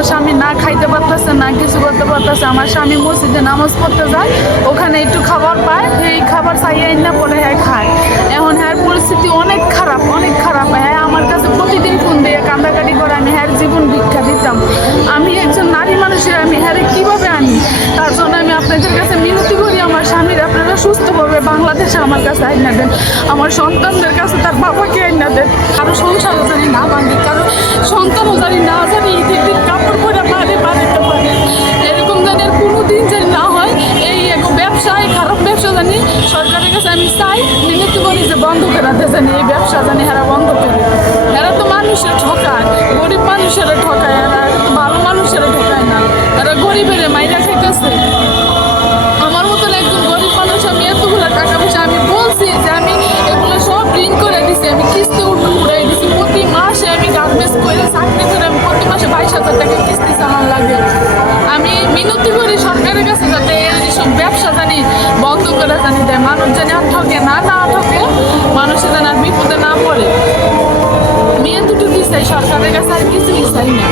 আমার স্বামী না খাইতে পারতেছে, না কিছু করতে পারতেছে। আমার স্বামী মসজিদে নামাজ পড়তে যায়, ওখানে একটু খাবার পায়, সেই খাবার চাইয়াই না পরে হ্যাঁ খায়। এখন হ্যাঁ পরিস্থিতি অনেক খারাপ, অনেক খারাপ। হ্যাঁ আমার কাছে প্রতিদিন ফোন দিয়ে কান্দাকাটি করে, আমি হ্যাঁ জীবন ভিক্ষা দিতাম। আমি একজন নারী মানুষের, আমি হ্যাঁ কীভাবে আনি? তার জন্য আমি আপনাদের কাছে মিনতি করি, আমার স্বামীর আপনারা সুস্থভাবে বাংলাদেশে আমার কাছে আইনা দেন, আমার সন্তানদের কাছে তার বাবাকে আইনা দেন। কারো সংসারও জানি না ভাঙি, কারো সন্তানও জানি না জানি ঈদের দিন কাপড় পরে বাড়িতে পারে, এরকম জানি আর কোনো দিন জানি না হয়। এই এক ব্যবসা, এই খারাপ ব্যবসা জানি সরকারের কাছে আমি চাই, মিনতি করি যে বন্ধ করাতে জানি, এই ব্যবসা জানি এরা বন্ধ করে। এরা তো মানুষের ঠকায়, গরিব মানুষেরা ঠকায়, এরা তো ভালো মানুষেরা ঠকায় না, এরা গরিবের মাইরা খাইতেছে। আমার মতন একজন গরিব মানুষ, আমি এতগুলো টাকা পয়সা আমি বলছি যে আমি এগুলো সব ঋণ করে দিছি, আমি কিস্তি উড়াই দিছি। প্রতি মাসে আমি গার্মেন্টস করে চাকরি করে আমি প্রতি মাসে 22,000 টাকা কিস্তি চালান লাগে। আমি মিনতি করি সরকারের কাছে যাতে এইসব ব্যবসা জানি বন্ধ করে জানি দেয়, মানুষ জানি আর ঠকে না ঠকে, মানুষের যেন আর বিপদে না পড়ে। আমি এতটুকুই চাই সরকারের কাছে, আর কিছুই চাই না।